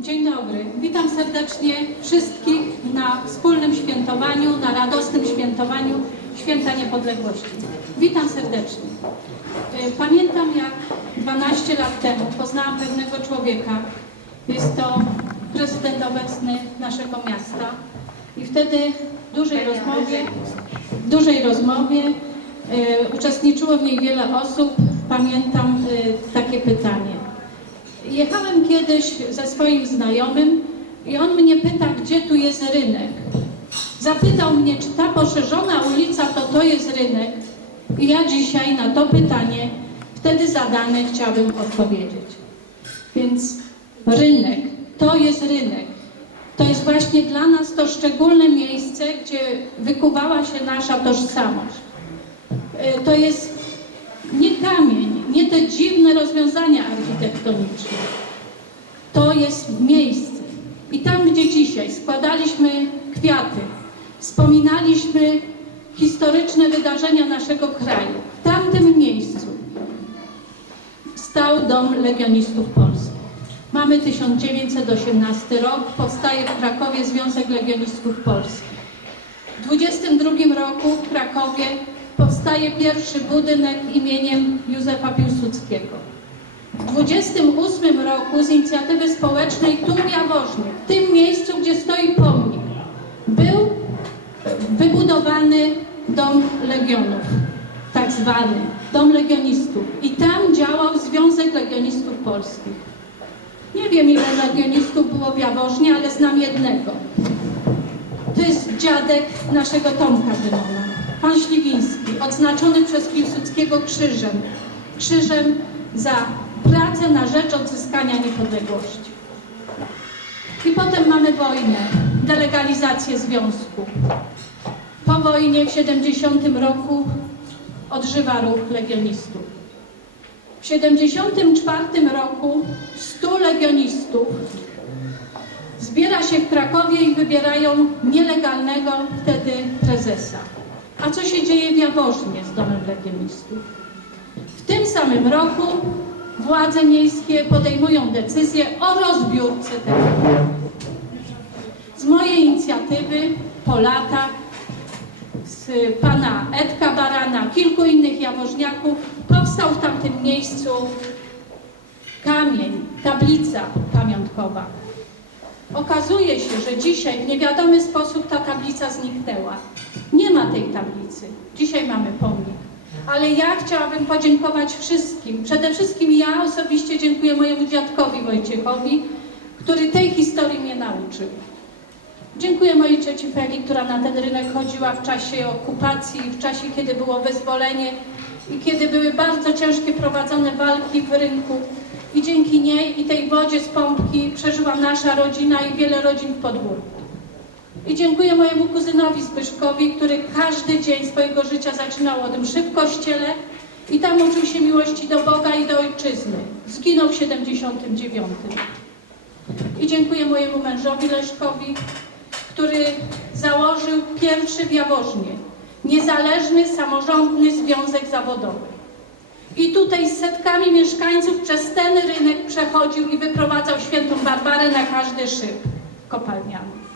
Dzień dobry. Witam serdecznie wszystkich na wspólnym świętowaniu, na radosnym świętowaniu Święta Niepodległości. Witam serdecznie. Y, Pamiętam jak 12 lat temu poznałam pewnego człowieka. Jest to prezydent obecny naszego miasta. I wtedy w dużej rozmowie, w dużej rozmowie y, uczestniczyło w niej wiele osób. Pamiętam y, takie pytanie. Jechałem kiedyś ze swoim znajomym i on mnie pyta, gdzie tu jest rynek. Zapytał mnie, czy ta poszerzona ulica to to jest rynek. I ja dzisiaj na to pytanie, wtedy zadane, chciałabym odpowiedzieć. Więc rynek, to jest rynek. To jest właśnie dla nas to szczególne miejsce, gdzie wykuwała się nasza tożsamość. Y, To jest nie kamień, nie te dziwne rozwiązania architektoniczne. To jest miejsce. I tam, gdzie dzisiaj składaliśmy kwiaty, wspominaliśmy historyczne wydarzenia naszego kraju, w tamtym miejscu stał Dom Legionistów Polskich. Mamy 1918 rok, powstaje w Krakowie Związek Legionistów Polskich. W 22 roku w Krakowie powstaje pierwszy budynek imieniem Józefa Piłsudskiego. W 28 roku z inicjatywy społecznej tu w Jaworznie, w tym miejscu, gdzie stoi pomnik, był wybudowany Dom Legionów, tak zwany Dom Legionistów. I tam działał Związek Legionistów Polskich. Nie wiem, ile legionistów było w Jaworznie, ale znam jednego. To jest dziadek naszego Tomka Dymona, pan Śliwiński, odznaczony przez Piłsudskiego krzyżem. Krzyżem za pracę na rzecz odzyskania niepodległości. I potem mamy wojnę, delegalizację związku. Po wojnie w 70 roku odżywa ruch legionistów. W 74 roku 100 legionistów zbiera się w Krakowie i wybierają nielegalnego wtedy prezesa. A co się dzieje w Jaworznie z Domem Legionistów? W tym samym roku władze miejskie podejmują decyzję o rozbiórce tego. Z mojej inicjatywy po latach z pana Edka Barana, kilku innych jaworzniaków powstał w tamtym miejscu kamień, tablica pamiątkowa. Okazuje się, że dzisiaj w niewiadomy sposób ta tablica zniknęła. Nie ma tej tablicy. Dzisiaj mamy pomnik. Ale ja chciałabym podziękować wszystkim. Przede wszystkim ja osobiście dziękuję mojemu dziadkowi Wojciechowi, który tej historii mnie nauczył. Dziękuję mojej cioci Feli, która na ten rynek chodziła w czasie okupacji, w czasie, kiedy było wyzwolenie i kiedy były bardzo ciężkie prowadzone walki w rynku. I dzięki niej i tej wodzie z pompki przeżyła nasza rodzina i wiele rodzin w podwórku. I dziękuję mojemu kuzynowi Zbyszkowi, który każdy dzień swojego życia zaczynał od mszy w kościele i tam uczył się miłości do Boga i do ojczyzny. Zginął w 79. I dziękuję mojemu mężowi Leszkowi, który założył pierwszy w Jaworznie niezależny, samorządny związek zawodowy. I tutaj z setkami mieszkańców przez ten rynek przechodził i wyprowadzał świętą Barbarę na każdy szyb kopalniany.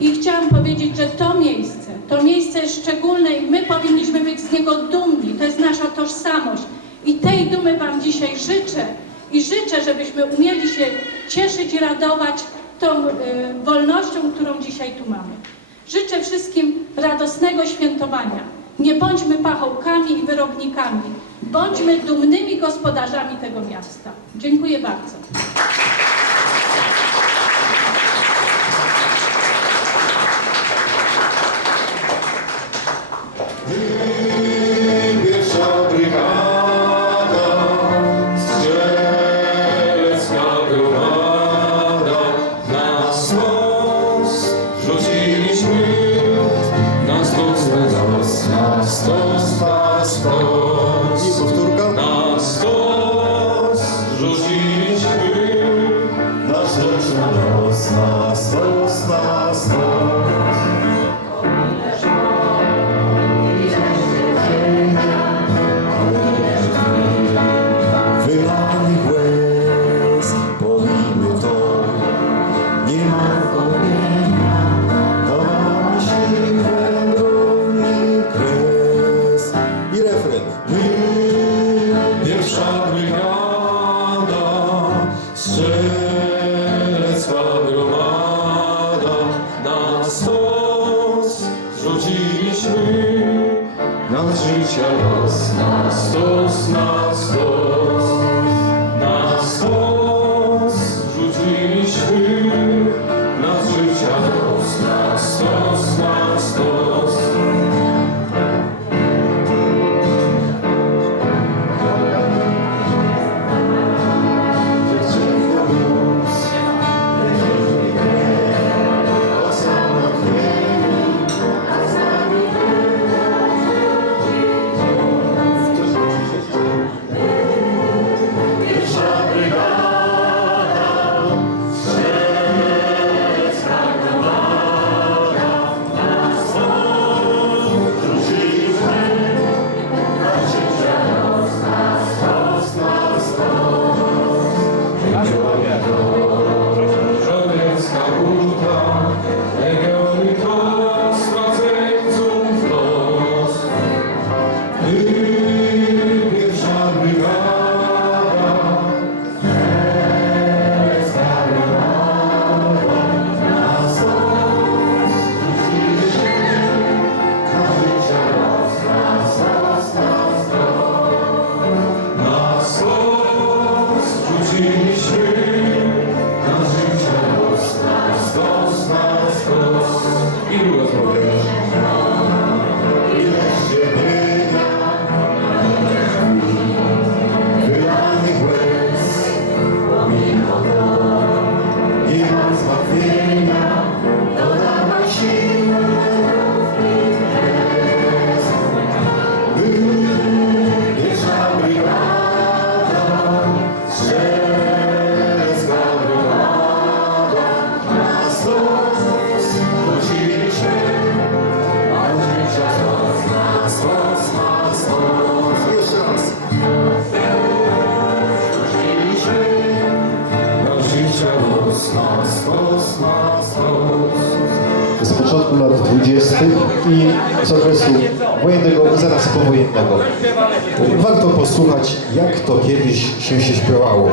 I chciałam powiedzieć, że to miejsce, to miejsce szczególne i my powinniśmy być z niego dumni. To jest nasza tożsamość. I tej dumy Wam dzisiaj życzę. I życzę, żebyśmy umieli się cieszyć i radować tą y, wolnością, którą dzisiaj tu mamy. Życzę wszystkim radosnego świętowania. Nie bądźmy pachołkami i wyrobnikami. Bądźmy dumnymi gospodarzami tego miasta. Dziękuję bardzo. сосна, сосна, сосна. z początku lat 20. i z okresu wojennego i zaraz powojennego. Warto posłuchać, jak to kiedyś się, się śpiewało.